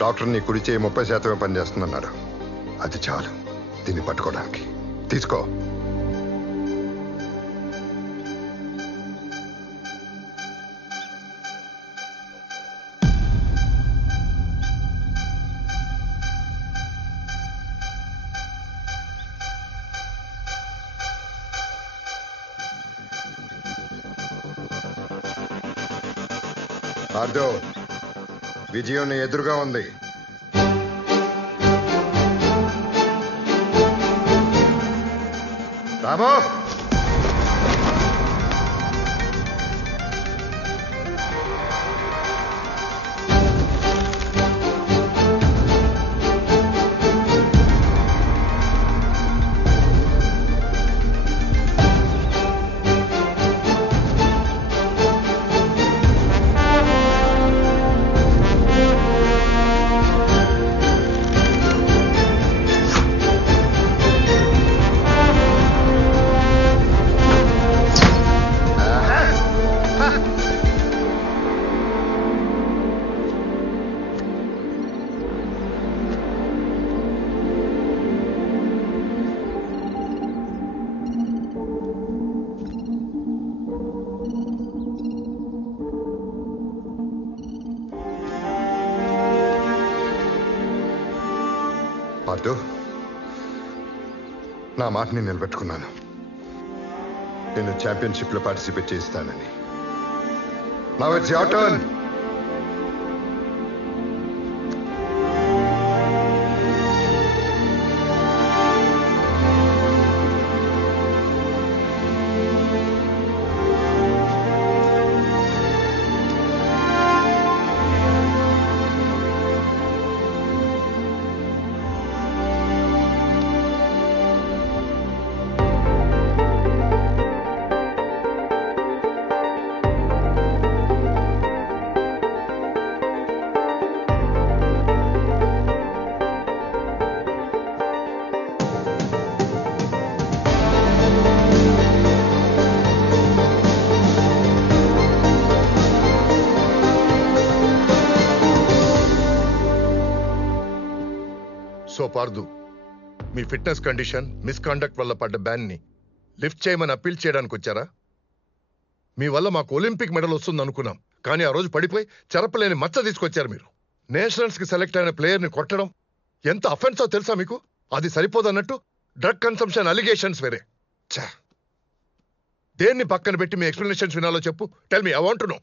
Doctor నీ కుడి చేయి 30% పనిచేస్తుందన్నారు. అది చాలు దీన్ని పట్టుకోవడానికి. తీసుకో. భార్గవ్, విజయం నీ ఎదురుగా ఉంది. రామో, పార్థు, నా మాటని నిలబెట్టుకున్నాను. నేను ఛాంపియన్షిప్ లో పార్టిసిపేట్ చేస్తానని. Now it's your turn. So Parthu, మీ ఫిట్నెస్ కండిషన్ మిస్కాండక్ట్ వల్ల పడ్డ బ్యాన్ ని లిఫ్ట్ చేయమని అప్పీల్ చేయడానికి వచ్చారా? మీ వల్ల మాకు ఒలింపిక్ మెడల్ వస్తుంది అనుకున్నాం, కానీ ఆ రోజు పడిపోయి చెరపలేని మచ్చ తీసుకొచ్చారు మీరు. నేషనల్స్ కి సెలెక్ట్ అయిన ప్లేయర్ ని కొట్టడం ఎంత అఫెన్సో తెలుసా మీకు? అది సరిపోదన్నట్టు డ్రగ్ కన్సంప్షన్ అలిగేషన్స్ వేరే. దేన్ని పక్కన పెట్టి మీ ఎక్స్ప్లెనేషన్స్ వినాలో చెప్పు. Tell me, I want to know.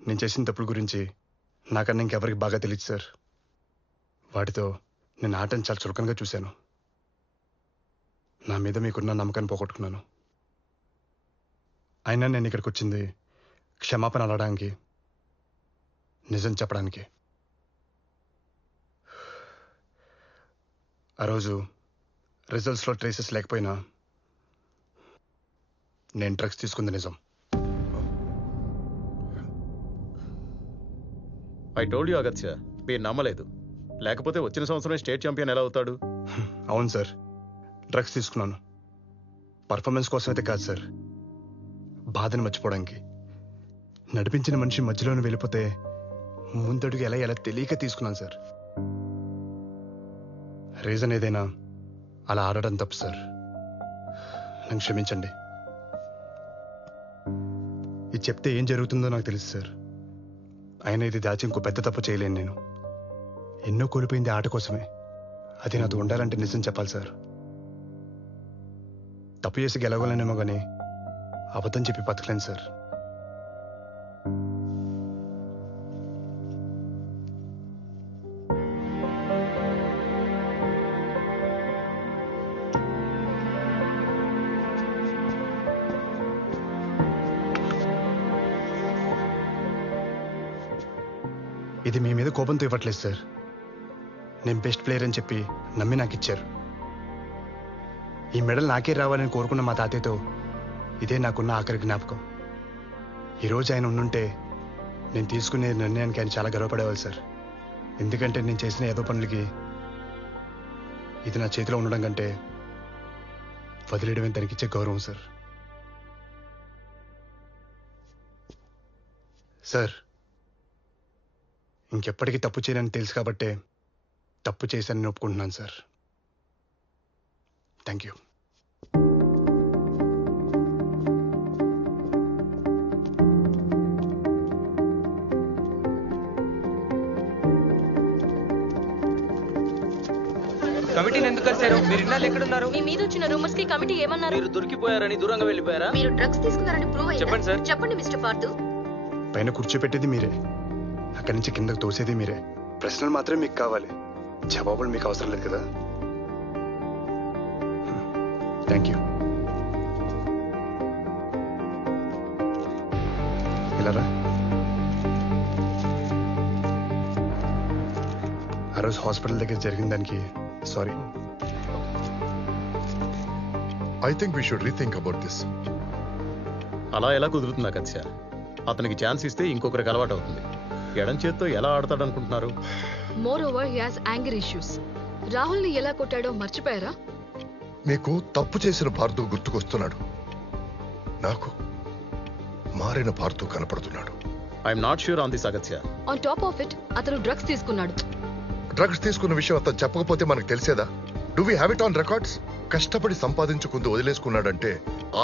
నేను చేసిన తప్పుల గురించి నాకన్నా ఇంకెవరికి బాగా తెలియదు సార్. వాటితో నేను ఆటను చాలా చులకనగా చూశాను. నా మీద మీకున్న నమ్మకాన్ని పోగొట్టుకున్నాను. అయినా నేను ఇక్కడికి వచ్చింది క్షమాపణ అడగడానికి, నిజం చెప్పడానికి. ఆ రోజు రిజల్ట్స్లో ట్రేసెస్ లేకపోయినా నేను డ్రగ్స్ తీసుకుంది నిజం. ఐ టోల్డ్ యూ అగత్య, మీరు నమ్మలేదు. లేకపోతే వచ్చిన సంవత్సరం స్టేట్ ఛాంపియన్ ఎలా అవుతాడు? అవును సార్, డ్రగ్స్ తీసుకున్నాను. పర్ఫార్మెన్స్ కోసం అయితే కాదు సార్, బాధను మర్చిపోవడానికి. నడిపించిన మనిషి మధ్యలోనే వెళ్ళిపోతే ముందడుగు ఎలా తెలియక తీసుకున్నాను సార్. రీజన్ ఏదైనా అలా ఆడడం తప్పు సార్, నన్ను క్షమించండి. ఇది చెప్తే ఏం జరుగుతుందో నాకు తెలుసు సార్. అయినా ఇది దాచి ఇంకో పెద్ద తప్పు చేయలేను నేను. ఎన్నో కోల్పోయింది ఆట కోసమే. అది నాతో ఉండాలంటే నిజం చెప్పాలి సార్. తప్పు చేసి గెలవలేనేమో కానీ అబద్ధం చెప్పి బతకలేను సార్. ఇది మీ మీద కోపంతో ఇవ్వట్లేదు సార్. నేను బెస్ట్ ప్లేయర్ అని చెప్పి నమ్మి నాకు ఇచ్చారు. ఈ మెడల్ నాకే రావాలని కోరుకున్న మా తాతయ్యతో ఇదే నాకున్న ఆఖరి జ్ఞాపకం. ఈరోజు ఆయన ఉండుంటే నేను తీసుకునే నిర్ణయానికి ఆయన చాలా గర్వపడేవాళ్ళు సార్. ఎందుకంటే నేను చేసిన ఏదో పనులకి ఇది నా చేతిలో ఉండడం కంటే వదిలేయడమే దానికి ఇచ్చే గౌరవం సార్. సార్, ఇంకెప్పటికీ తప్పు చేయనని తెలుసు కాబట్టే తప్పు చేశానని ఒప్పుకుంటున్నాను సార్. Thank you. కమిటీని ఎందుకు కలిశారు? మీరు ఇన్నాళ్ళు ఎక్కడున్నారు? మీ మీద వచ్చిన రూమర్స్ కి కమిటీ ఏమన్నారు? మీరు దొరికిపోయారని దూరంగా వెళ్ళిపోయారా? మీరు డ్రగ్స్ తీసుకున్నారని ప్రూవ్ అయ్యిందా? చెప్పండి సార్. చెప్పండి మిస్టర్ పార్థు. పైన కూర్చోపెట్టేది మీరే, అక్కడి నుంచి కిందకు తోసేది మీరే. ప్రశ్నలు మాత్రమే మీకు కావాలి, జవాబులు మీకు అవసరం లేదు కదా. Thank you. ఇలారా. ఆ రోజు హాస్పిటల్ దగ్గర జరిగిన దానికి sorry. I think we should rethink about this. అలా ఎలా కుదురుతుందా కత్య? అతనికి ఛాన్స్ ఇస్తే ఇంకొకరికి అలవాటు అవుతుంది. ఎడం చేత్తో ఎలా ఆడతాడు అనుకుంటున్నారు? More over he has anger issues. Rahul ని ఎలా కొట్టాడో మర్చిపోయారా? మీకు తప్పు చేసిన పార్థు గుర్తుకొస్తున్నాడు, నాకు మారిన పార్థు కనపడుతున్నాడు. I'm not sure on this Agatya. On top of it అతను డ్రగ్స్ తీసుకున్నాడు. డ్రగ్స్ తీసుకున్న విషయం అతను చెప్పకపోతే మనకు తెలిసేదా? Do we have it on records? కష్టపడి సంపాదించుకుంటూ వదిలేసుకున్నాడంటే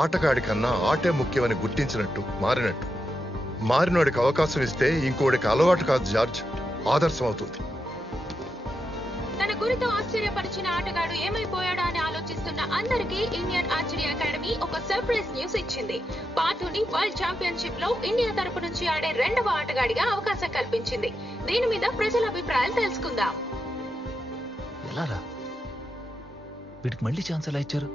ఆటగాడి కన్నా ఆటే ముఖ్యమని గుర్తించినట్టు, మారినట్టు. మారినోడికి అవకాశం ఇస్తే ఇంకోడికి అలవాటు కాదు జార్జ్, ఆదర్శం అవుతుంది. తన గురితో ఆశ్చర్యపరిచిన ఆటగాడు ఏమైపోయాడా అని ఆలోచిస్తున్న అందరికీ ఇండియన్ ఆర్చరీ అకాడమీ ఒక సర్ప్రైజ్ న్యూస్ ఇచ్చింది. పార్థుని వరల్డ్ ఛాంపియన్షిప్ లో ఇండియా తరపు నుంచి ఆడే 2వ ఆటగాడిగా అవకాశం కల్పించింది. దీని మీద ప్రజల అభిప్రాయాలు తెలుసుకుందాం. ఎలారా వీడికి మళ్ళీ ఛాన్స్ ఎలా ఇచ్చారు?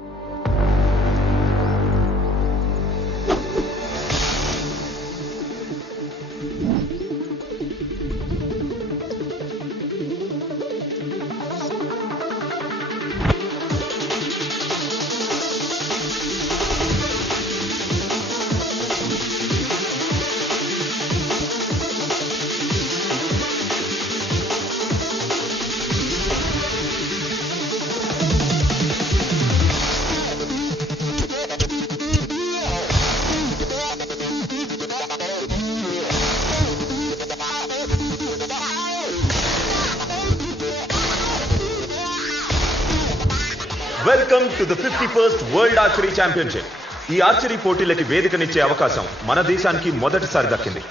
Welcome to the 51st world archery championship. ఈ ఆర్చరీ పోటీలకి వేదికనిచ్చే అవకాశం మన దేశానికి మొదటిసారి దక్కింది.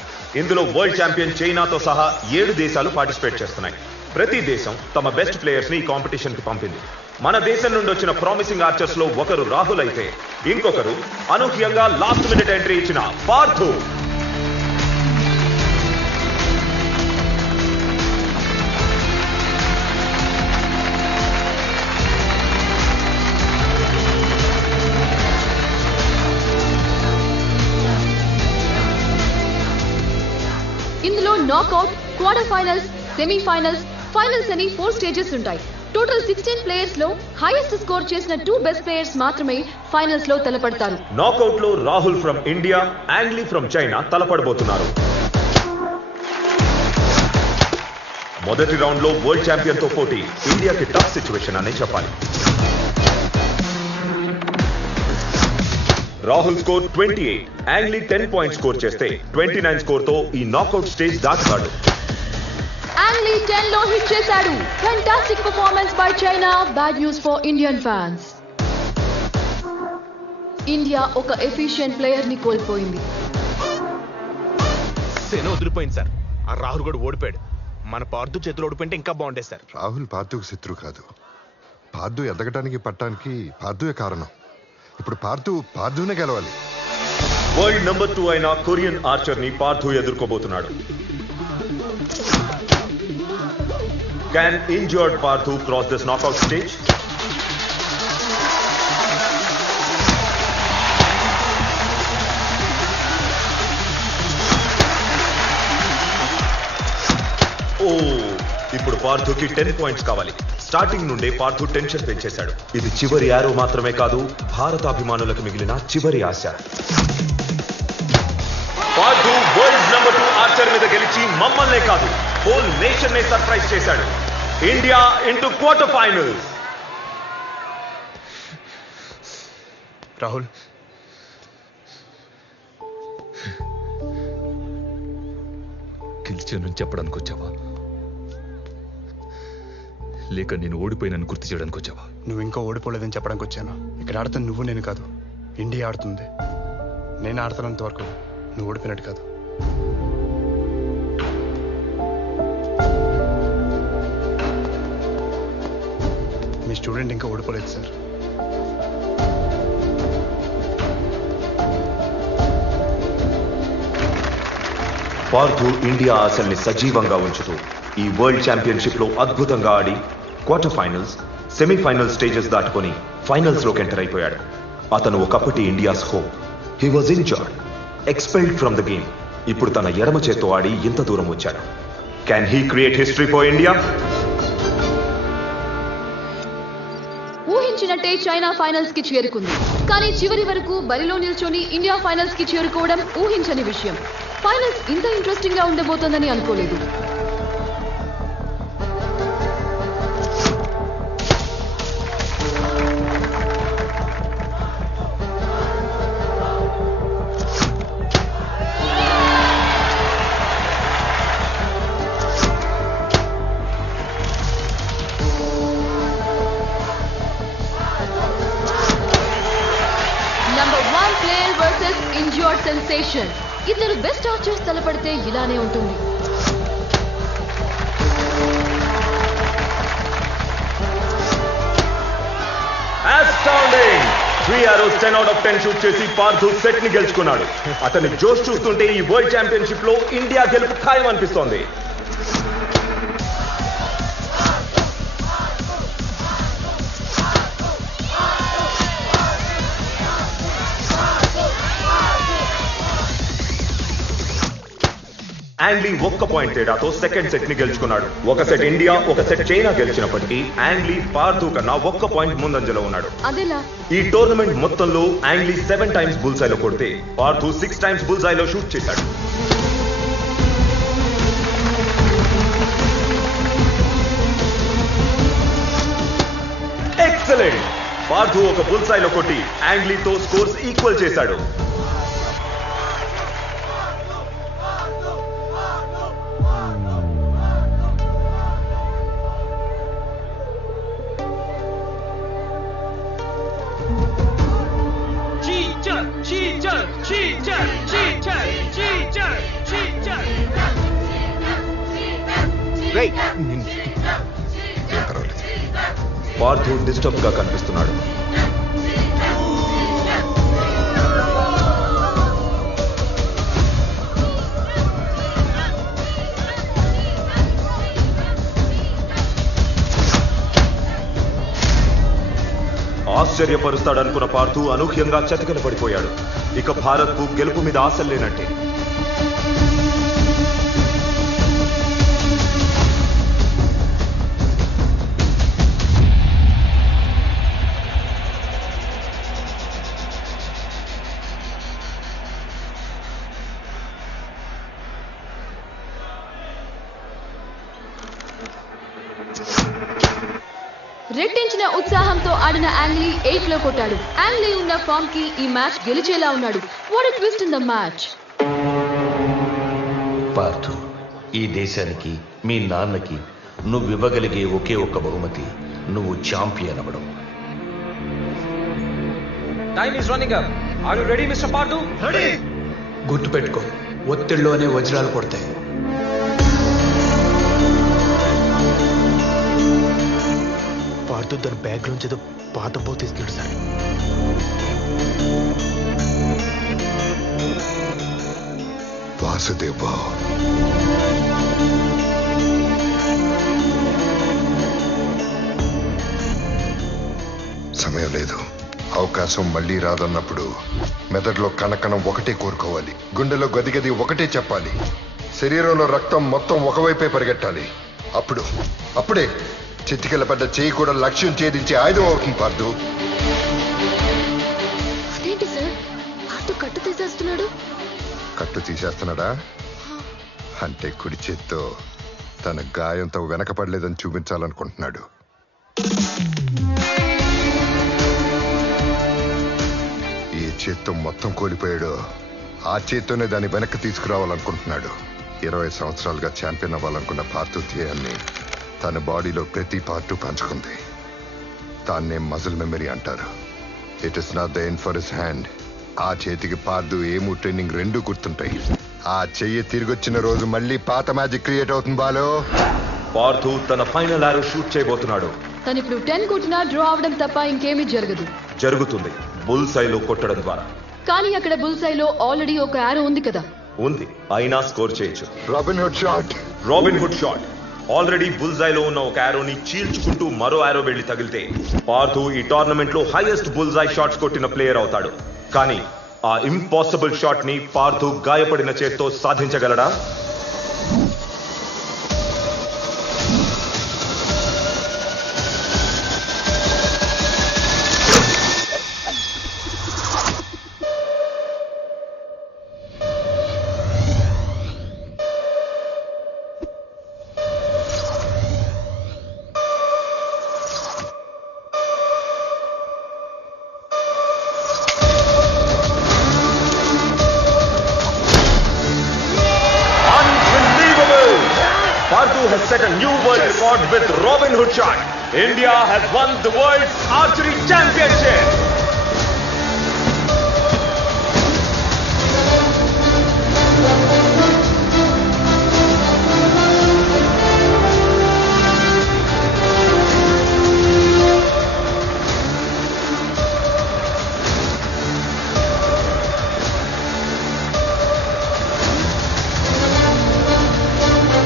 ఇందులో వరల్డ్ ఛాంపియన్ చైనాతో సహా 7 దేశాలు పార్టిసిపేట్ చేస్తున్నాయి. ప్రతి దేశం తమ బెస్ట్ ప్లేయర్స్ ని ఈ కాంపిటీషన్ కి పంపింది. మన దేశం నుండి వచ్చిన ప్రామిసింగ్ ఆర్చర్స్ లో ఒకరు రాహుల్ అయితే ఇంకొకరు అనూహ్యంగా లాస్ట్ మినిట్ ఎంట్రీ ఇచ్చిన పార్థు. ఇందులో knockout, quarter finals, semifinals, finals అని 4 స్టేజెస్ ఉంటాయి. టోటల్ 16 ప్లేయర్స్ లో హైయెస్ట్ స్కోర్ చేసిన 2 బెస్ట్ ప్లేయర్స్ మాత్రమే ఫైనల్స్ లో తలపడతారు. నాకౌట్ లో Rahul from India, Yangli from China తలపడబోతున్నారు. మొదటి రౌండ్ లో వరల్డ్ ఛాంపియన్ తో పోటీ ఇండియాకి టఫ్ సిచ్యువేషన్ అనే చెప్పాలి. రాహుల్ స్కోర్ 28, యాంగ్లీ 10 పాయింట్స్ స్కోర్ చేస్తే 29 స్కోర్ తో ఈ నాకౌట్ స్టేజ్ దాటుతాడు. యాంగ్లీ 10 లో హిట్ చేశాడు. Fantastic performance by China. Bad news for Indian fans. India ఒక ఎఫిషియెంట్ ప్లేయర్ ని కోల్పోయింది. సేన వదిలిపోయింది సార్. ఆ రాహుల్ కూడా ఓడిపోయాడు. మన పార్థు చేతులు ఓడిపోయింటే ఇంకా బాగుండేది సార్. రాహుల్ పార్థుకు శత్రు కాదు. పార్థు ఎదగటానికి పట్టానికి పార్థువే కారణం. ఇప్పుడు పార్థునే గెలవాలి. వరల్డ్ నెంబర్ 2 అయిన కొరియన్ ఆర్చర్ ని Partha ఎదుర్కోబోతున్నాడు. Can injured Parthu cross this knockout stage? ఇప్పుడు పార్థుకి 10 పాయింట్స్ కావాలి. స్టార్టింగ్ నుండే పార్థు టెన్షన్ పెంచేశాడు. ఇది చివరి యారో మాత్రమే కాదు, భారత అభిమానులకు మిగిలిన చివరి ఆశ. పార్థు వరల్డ్ నెంబర్ 2 ఆర్చర్ మీద గెలిచి మమ్మల్నే కాదు హోల్ నేషన్ నే సర్ప్రైజ్ చేశాడు. India into quarter finals. Rahul, గెలిచానని చెప్పడానికి వచ్చావా? లేక నేను ఓడిపోయినని గుర్తు చేయడానికి వచ్చావా? నువ్వు ఇంకా ఓడిపోలేదని చెప్పడానికి వచ్చాను. ఇక్కడ ఆడుతున్న నువ్వు నేను కాదు, ఇండియా ఆడుతుంది. నేను ఆడుతున్నంత వరకు నువ్వు ఓడిపోయినట్టు కాదు. మీ స్టూడెంట్ ఇంకా ఓడిపోలేదు సార్. పార్థు ఇండియా ఆశల్ని సజీవంగా ఉంచుతూ ఈ వరల్డ్ ఛాంపియన్షిప్ లో అద్భుతంగా ఆడి క్వార్టర్ ఫైనల్స్, సెమీఫైనల్ స్టేజెస్ దాటుకొని ఫైనల్స్ లోకి ఎంటర్ అయిపోయాడు. అతను ఒకప్పటి India's hope. He was injured, expelled from the game. ఇప్పుడు తన ఎడమ చేత్తో ఆడి ఇంత దూరం వచ్చాడు. Can he create history for India? ఊహించినట్టే చైనా ఫైనల్స్ కి చేరుకుంది. కానీ చివరి వరకు బరిలో నిల్చొని ఇండియా ఫైనల్స్ కి చేరుకోవడం ఊహించని విషయం. ఫైనల్స్ ఇంత ఇంట్రెస్టింగ్ గా ఉండబోతోందని అనుకోలేదు. Number 1 player versus injured sensation. ఇద్దరు బెస్ట్ ఆర్చర్స్ తలపడితే ఇలానే ఉంటుంది. Astounding! 3 arrows 10 out of 10 shoot చేసి పార్థు సెట్ ని గెలుచుకున్నాడు. అతని జోష్ చూస్తుంటే ఈ వరల్డ్ ఛాంపియన్షిప్ లో ఇండియా గెలుపు ఖాయం అనిపిస్తోంది. యాంగ్లీ ఒక్క పాయింట్ తేడాతో సెకండ్ సెట్ ని గెలుచుకున్నాడు. ఒక సెట్ ఇండియా, ఒక సెట్ చైనా గెలిచినప్పటికీ యాంగ్లీ పార్థు కన్నా ఒక్క పాయింట్ ముందంజలో ఉన్నాడు. ఈ టోర్నమెంట్ మొత్తంలో యాంగ్లీ 7 టైమ్స్ బుల్సైలో కొడితే పార్థు 6 టైమ్స్ బుల్సైలో షూట్ చేశాడు. ఎక్సలెంట్! పార్థు ఒక బుల్సైలో కొట్టి యాంగ్లీతో స్కోర్స్ ఈక్వల్ చేశాడు. పార్థు డిస్టర్బ్ గా కనిపిస్తున్నాడు. ఆశ్చర్యపరుస్తాడనుకున్న పార్థు అనూహ్యంగా చతికిల పడిపోయాడు. ఇక భారత్ కు గెలుపు మీద ఆశలు లేనట్టే. రెట్టించిన ఉత్సాహంతో ఆడిన యాంగ్లీ 8 లో కొట్టాడు. యాంగ్లీ ఉన్న ఫామ్ కి ఈ మ్యాచ్ గెలిచేలా ఉన్నాడు. What a twist in the match. Partha, ఈ దేశానికి, మీ నాన్నకి నువ్వు ఇవ్వగలిగే ఒకే ఒక్క బహుమతి నువ్వు ఛాంపియన్ అవ్వడం. Time is running up. Are you ready mister Parthu? Ready. గుర్తుపెట్టుకో, ఒత్తిడిలోనే వజ్రాలు పడతాయి. పార్థు తన బ్యాగ్ లోంచి ఏదో పాత బో తీస్తున్నాడు సార్. వాసుదేవ, సమయం లేదు. అవకాశం మళ్ళీ రాదన్నప్పుడు మెదడులో కణకణం ఒకటే కోరుకోవాలి, గుండెలో గదిగది ఒకటే చెప్పాలి, శరీరంలో రక్తం మొత్తం ఒకవైపే పరిగెట్టాలి. అప్పుడే చిటికెల పడ్డ చేయి కూడా లక్ష్యం ఛేదించే ఆయుధం అవుతుంది. పార్థు, అదేంటి సార్, పార్థు కట్టు తీసేస్తున్నాడు? కట్టు తీసేస్తున్నాడా అంటే కుడి చేత్తో తన గాయంతో వెనకపడలేదని చూపించాలనుకుంటున్నాడు. ఏ చేత్తో మొత్తం కోల్పోయాడో ఆ చేత్తోనే దాన్ని వెనక్కి తీసుకురావాలనుకుంటున్నాడు. 20 సంవత్సరాలుగా ఛాంపియన్ అవ్వాలనుకున్న పార్థు ధ్యేయాన్ని తన బాడీలో ప్రతి పార్టు పంచుకుంది. దాన్నే మజిల్ మెమరీ అంటారు. It is not the end for his hand. ఆ చేతికి పార్దు ఏము ట్రైనింగ్ రెండూ గుర్తుంటాయి. ఆ చెయ్యి తిరిగొచ్చిన రోజు మళ్ళీ పాత మ్యాజిక్ క్రియేట్ అవుతుంది బాలో. పార్థు తన ఫైనల్ ఆరో షూట్ చేయబోతున్నాడు. తను ఇప్పుడు 10 కొట్టినా డ్రా అవడం తప్ప ఇంకేమీ జరగదు. జరుగుతుంది బుల్సైలో కొట్టడం ద్వారా. కానీ అక్కడ బుల్సైలో ఆల్రెడీ ఒక యారో ఉంది కదా. ఉంది, అయినా స్కోర్ చేయొచ్చు. Robin Hood shot. Robin Hood shot. Already బుల్సైలో ఉన్న ఒక యారోని చీల్చుకుంటూ మరో యారో వెళ్లి తగిలితే పార్థు ఈ టోర్నమెంట్ లో హైయెస్ట్ బుల్సై షాట్స్ కొట్టిన ప్లేయర్ అవుతాడు. కానీ ఆ ఇంపాసిబుల్ షాట్ ని పార్థు గాయపడిన చేత్తో సాధించగలడా? Paardhu has set a new world record with Robin Hood shot. India has won the world's archery championship.